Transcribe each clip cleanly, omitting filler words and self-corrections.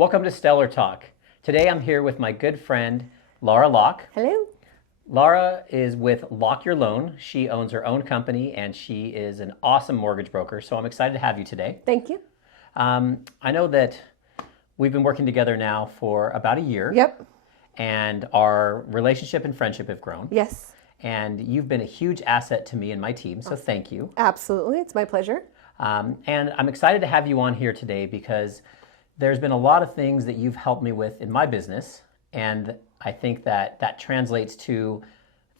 Welcome to Stellar Talk. Today I'm here with my good friend, Lara Locke. Hello. Lara is with Lock Your Loan. She owns her own company and she is an awesome mortgage broker. So I'm excited to have you today. Thank you. I know that we've been working together now for about a year. Yep. And our relationship and friendship have grown. Yes. And you've been a huge asset to me and my team. So thank you. Absolutely. It's my pleasure. And I'm excited to have you on here today because there's been a lot of things that you've helped me with in my business. And I think that translates to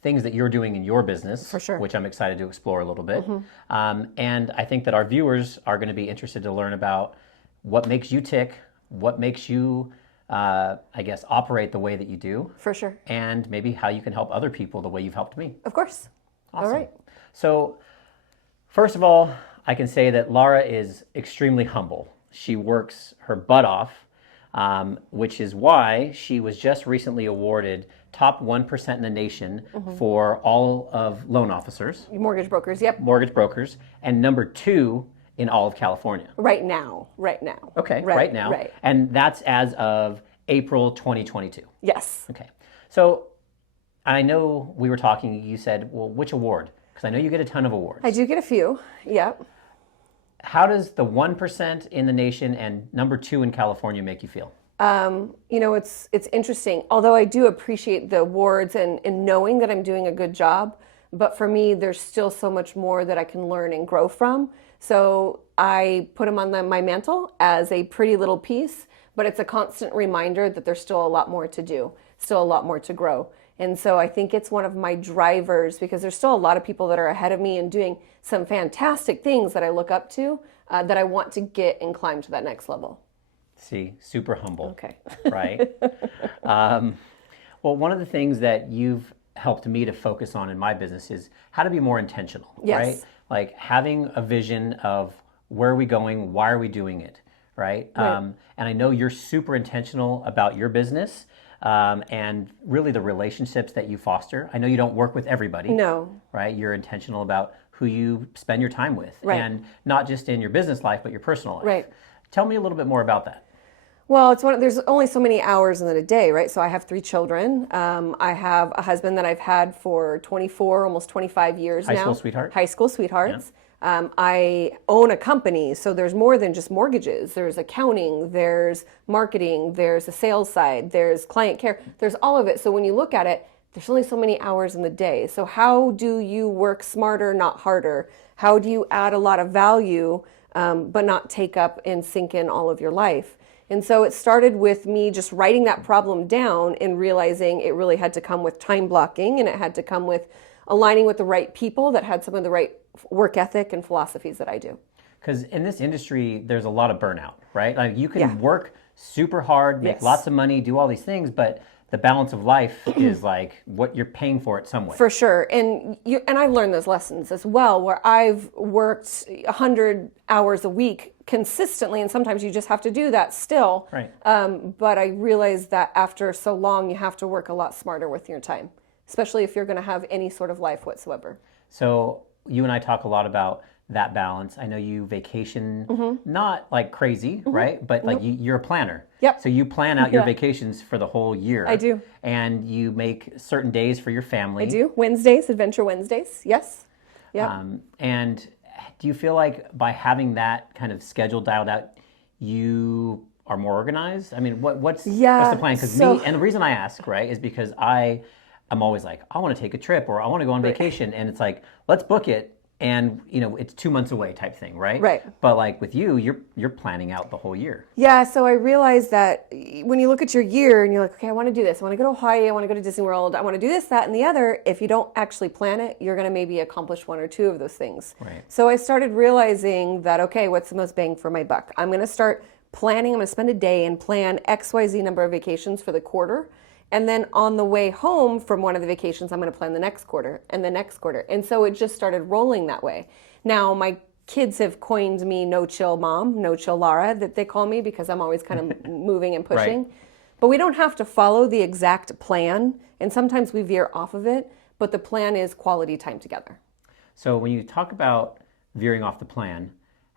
things that you're doing in your business, For sure. which I'm excited to explore a little bit. And I think that our viewers are going to be interested to learn about what makes you tick, what makes you, operate the way that you do. For sure. And maybe how you can help other people the way you've helped me. Of course. Awesome. All right. So, first of all, I can say that Lara is extremely humble. She works her butt off, which is why she was just recently awarded top 1% in the nation for all of loan officers, Mortgage brokers. Yep. mortgage brokers, and number 2 in all of California. Right now. Right now. Okay, right now. Right. And that's as of April 2022. Yes. Okay. So I know we were talking, you said, well, which award? Because I know you get a ton of awards. I do get a few. Yep. How does the 1% in the nation and number 2 in California make you feel? It's interesting. Although I do appreciate the awards and knowing that I'm doing a good job, but for me, there's still so much more that I can learn and grow from. So I put them on my mantle as a pretty little piece, but it's a constant reminder that there's still a lot more to do, still a lot more to grow. And so I think it's one of my drivers because there's still a lot of people that are ahead of me and doing some fantastic things that I look up to that I want to get and climb to that next level. See, super humble. Okay. Right? Well, one of the things that you've helped me to focus on in my business is how to be more intentional, Yes. right? Like having a vision of where are we going, why are we doing it, right? And I know you're super intentional about your business and really the relationships that you foster. I know you don't work with everybody. No. Right? You're intentional about who you spend your time with. Right. And not just in your business life, but your personal life. Right. Tell me a little bit more about that. Well, there's only so many hours in a day, right? So I have 3 children. I have a husband that I've had for 24, almost 25 years now. High school sweetheart? High school sweethearts. I own a company, so there's more than just mortgages. There's accounting, there's marketing, there's the sales side, there's client care, there's all of it. So when you look at it, there's only so many hours in the day. So how do you work smarter, not harder? How do you add a lot of value, but not take up and sink in all of your life? And so it started with me just writing that problem down and realizing it really had to come with time blocking and it had to come with aligning with the right people that had some of the right work ethic and philosophies that I do. Because in this industry, there's a lot of burnout, right? Like you can Yeah. work super hard, make Yes. lots of money, do all these things, but the balance of life is like what you're paying for it some way. For sure. And I've learned those lessons as well, where I've worked 100 hours a week consistently, and sometimes you just have to do that still. Right. But I realized that after so long, you have to work a lot smarter with your time, especially if you're going to have any sort of life whatsoever. So you and I talk a lot about that balance. I know you vacation, not like crazy, right? But like you're a planner. Yep. So you plan out your Yeah. vacations for the whole year. I do. And you make certain days for your family. I do. Wednesdays, Adventure Wednesdays. Yes. Yeah. And do you feel like by having that kind of schedule dialed out, you are more organized? I mean, what's the plan? Because and the reason I ask, right, is because I'm always like, I want to take a trip or I want to go on vacation, and it's like, let's book it, and it's 2 months away type thing, right? Right. But like with you, you're planning out the whole year. Yeah, so I realized that when you look at your year and you're like, okay, I want to do this. I want to go to Hawaii. I want to go to Disney World. I want to do this, that, and the other. If you don't actually plan it, you're going to maybe accomplish 1 or 2 of those things. Right. So I started realizing that, okay, what's the most bang for my buck? I'm going to start planning. I'm going to spend a day and plan XYZ number of vacations for the quarter. And then on the way home from one of the vacations, I'm going to plan the next quarter and the next quarter. And so it just started rolling that way. Now, my kids have coined me No Chill Mom, No Chill Lara, that they call me because I'm always kind of moving and pushing. Right. But we don't have to follow the exact plan. And sometimes we veer off of it. But the plan is quality time together. So when you talk about veering off the plan,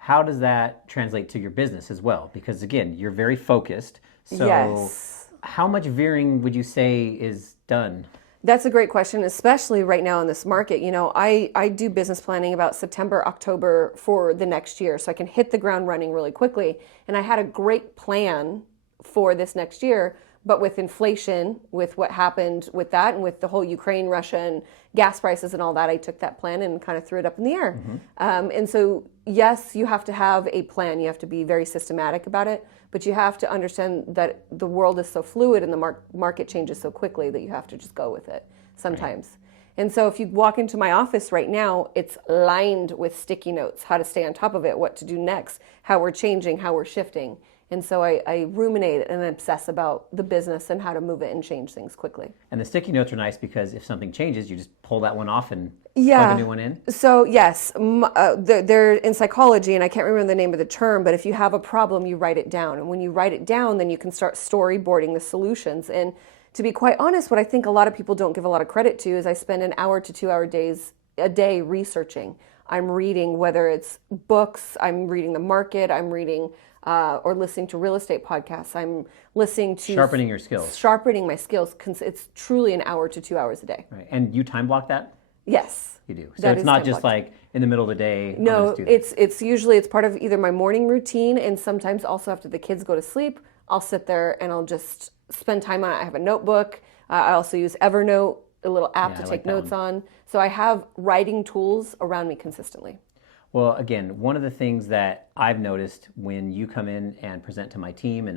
how does that translate to your business as well? Because again, you're very focused. So Yes. how much veering would you say is done? That's a great question, especially right now in this market. You know, I do business planning about September, October for the next year, so I can hit the ground running really quickly. And I had a great plan for this next year, but with inflation, with what happened with that, and with the whole Ukraine, Russia, and gas prices and all that, I took that plan and kind of threw it up in the air. And so, yes, you have to have a plan. You have to be very systematic about it, but you have to understand that the world is so fluid and the market changes so quickly that you have to just go with it sometimes. Right. And so if you walk into my office right now, it's lined with sticky notes, how to stay on top of it, what to do next, how we're changing, how we're shifting. And so I ruminate and obsess about the business and how to move it and change things quickly. And the sticky notes are nice because if something changes, you just pull that one off and plug a new one in? So yes, they're in psychology, and I can't remember the name of the term, but if you have a problem, you write it down. And when you write it down, then you can start storyboarding the solutions. And to be quite honest, what I think a lot of people don't give a lot of credit to is I spend an hour to 2 hour days a day researching. I'm reading, whether it's books, I'm reading the market, I'm reading or listening to real estate podcasts. I'm listening to... Sharpening your skills. Sharpening my skills. It's truly an hour to 2 hours a day. Right. And you time block that? Yes. You do. So it's not just like in the middle of the day. No, it's usually part of either my morning routine, and sometimes also after the kids go to sleep, I'll sit there and I'll just spend time on it. I have a notebook. I also use Evernote, a little app to take notes on. So I have writing tools around me consistently. Well, again, one of the things that I've noticed when you come in and present to my team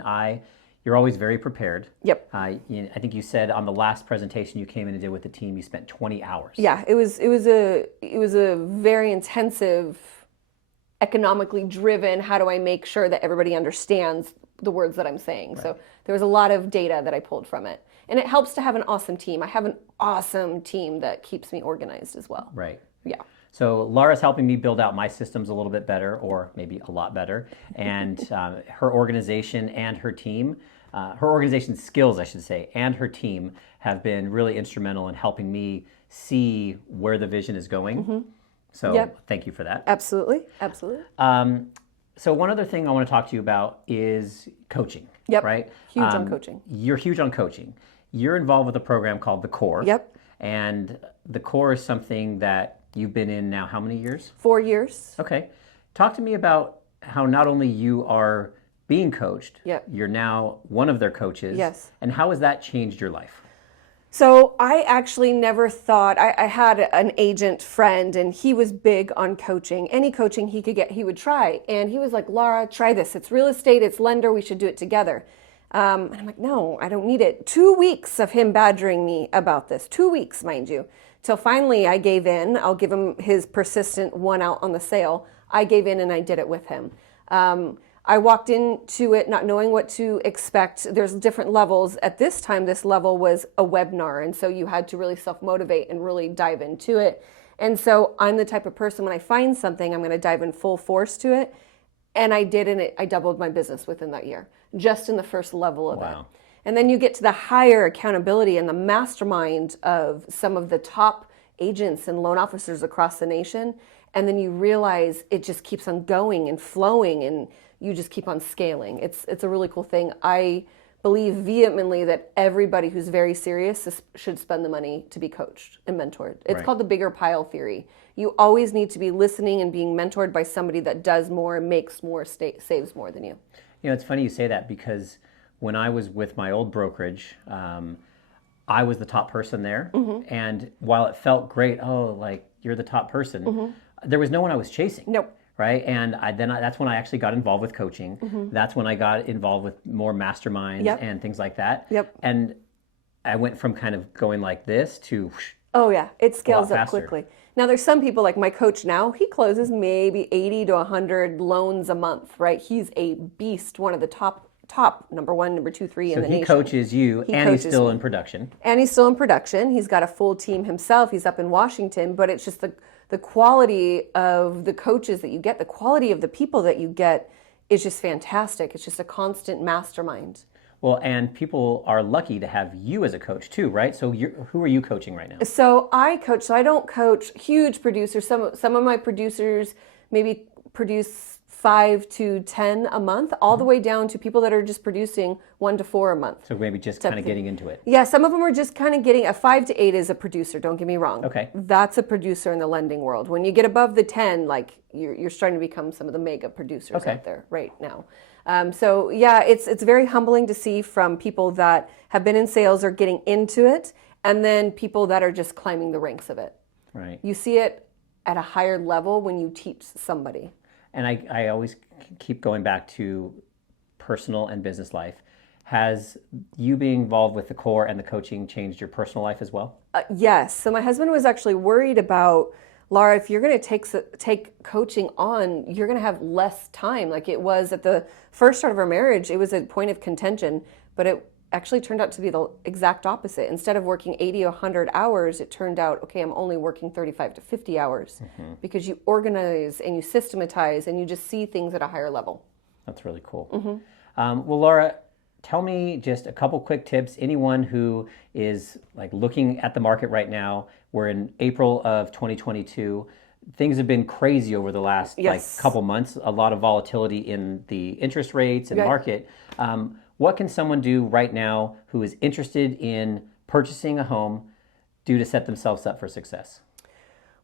you're always very prepared. Yep. I think you said on the last presentation you came in and did with the team, you spent 20 hours. Yeah, it was a very intensive, economically driven, how do I make sure that everybody understands the words that I'm saying. Right. So there was a lot of data that I pulled from it. And it helps to have an awesome team. I have an awesome team that keeps me organized as well. Right. Yeah. So Lara's helping me build out my systems a little bit better, or maybe a lot better. And her organization and her team, her organization skills, I should say, and her team have been really instrumental in helping me see where the vision is going. Mm-hmm. So Thank you for that. Absolutely. Absolutely. So one other thing I want to talk to you about is coaching. Yep. Right? Huge on coaching. You're huge on coaching. You're involved with a program called The Core. Yep. And The Core is something that you've been in now how many years? 4 years. Okay. Talk to me about how not only you are being coached, you're now one of their coaches. Yes. And how has that changed your life? So I actually never thought, I had an agent friend and he was big on coaching. Any coaching he could get, he would try. And he was like, Lara, try this. It's real estate, it's lender, we should do it together. And I'm like, no, I don't need it. 2 weeks of him badgering me about this. 2 weeks, mind you. Till finally I gave in. I'll give him his persistent one out on the sale. I gave in and I did it with him. I walked into it not knowing what to expect. There's different levels. At this time, this level was a webinar. And so you had to really self-motivate and really dive into it. And so I'm the type of person, when I find something, I'm going to dive in full force to it. And I did, and I doubled my business within that year, just in the first level of it. And then you get to the higher accountability and the mastermind of some of the top agents and loan officers across the nation. And then you realize it just keeps on going and flowing, and you just keep on scaling. It's a really cool thing. I believe vehemently that everybody who's very serious should spend the money to be coached and mentored. It's called the bigger pile theory. You always need to be listening and being mentored by somebody that does more, makes more, saves more than you. You know, it's funny you say that, because when I was with my old brokerage, I was the top person there. Mm-hmm. And while it felt great, you're the top person, mm-hmm. there was no one I was chasing. Nope. Right? And that's when I actually got involved with coaching. Mm-hmm. That's when I got involved with more masterminds and things like that. Yep. And I went from kind of going like this to it scales up quickly. Now there's some people, like my coach now, he closes maybe 80 to 100 loans a month, right? He's a beast, one of the top number 1, number 2, 3 in the nation. So he coaches you, and he's still in production. And he's still in production. He's got a full team himself. He's up in Washington, but it's just the quality of the coaches that you get, the quality of the people that you get is just fantastic. It's just a constant mastermind. Well, and people are lucky to have you as a coach too, right? So who are you coaching right now? So I don't coach huge producers. Some of my producers maybe produce 5 to 10 a month, all the way down to people that are just producing 1 to 4 a month. So maybe just kind of getting into it. Yeah, some of them are just kind of getting a 5 to 8 is a producer. Don't get me wrong. Okay. That's a producer in the lending world. When you get above the 10, like you're starting to become some of the mega producers out there right now. So yeah, it's very humbling to see from people that have been in sales or getting into it, and then people that are just climbing the ranks of it. Right. You see it at a higher level when you teach somebody. And I always keep going back to personal and business life. Has you being involved with the core and the coaching changed your personal life as well? Yes. So my husband was actually worried about, Lara, if you're going to take coaching on, you're going to have less time. Like it was at the first start of our marriage, it was a point of contention, but it actually turned out to be the exact opposite. Instead of working 80 or 100 hours, it turned out, okay, I'm only working 35 to 50 hours because you organize and you systematize and you just see things at a higher level. That's really cool. Well, Lara, tell me just a couple quick tips. Anyone who is like looking at the market right now, we're in April of 2022. Things have been crazy over the last like couple months. A lot of volatility in the interest rates and market. What can someone do right now who is interested in purchasing a home do to set themselves up for success?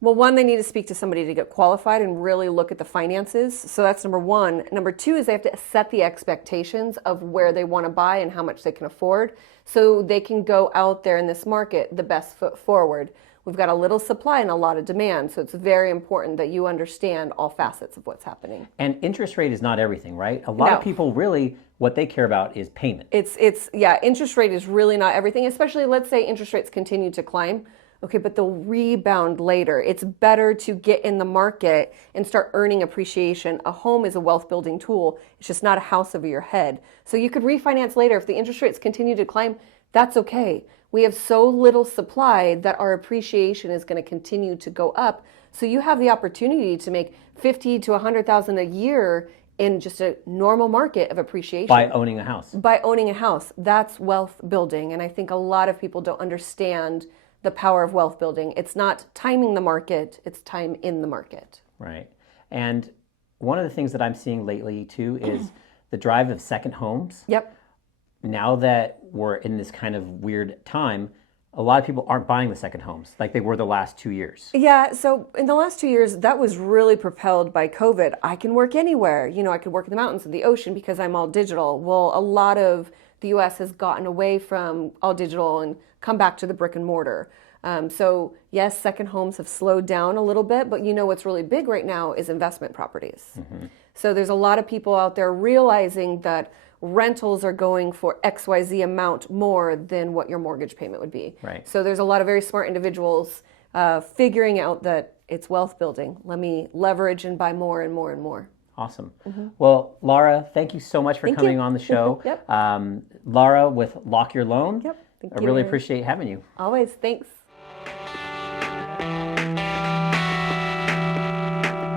Well, one, they need to speak to somebody to get qualified and really look at the finances. So that's number one. Number two is they have to set the expectations of where they want to buy and how much they can afford so they can go out there in this market the best foot forward. We've got a little supply and a lot of demand, so it's very important that you understand all facets of what's happening. And interest rate is not everything, right? A lot of people really, what they care about is payment. Interest rate is really not everything, especially let's say interest rates continue to climb. Okay, but they'll rebound later. It's better to get in the market and start earning appreciation. A home is a wealth building tool. It's just not a house over your head. So you could refinance later. If the interest rates continue to climb, that's okay. We have so little supply that our appreciation is going to continue to go up. So you have the opportunity to make $50,000 to $100,000 a year in just a normal market of appreciation. By owning a house. By owning a house. That's wealth building. And I think a lot of people don't understand the power of wealth building. It's not timing the market, it's time in the market. Right. And one of the things that I'm seeing lately too is the drive of second homes. Yep. Now that we're in this kind of weird time, a lot of people aren't buying the second homes like they were the last 2 years. Yeah, so in the last 2 years, that was really propelled by COVID. I can work anywhere. You know, I could work in the mountains and the ocean because I'm all digital. Well, a lot of the U.S. has gotten away from all digital and come back to the brick and mortar. So yes, second homes have slowed down a little bit, but you know what's really big right now is investment properties. So there's a lot of people out there realizing that rentals are going for XYZ amount more than what your mortgage payment would be. Right. So there's a lot of very smart individuals figuring out that it's wealth building. Let me leverage and buy more and more and more. Awesome. Well, Lara, thank you so much for coming on the show. Yep. Lara with Lock Your Loan. Yep. Thank I you. really appreciate having you. Always. Thanks.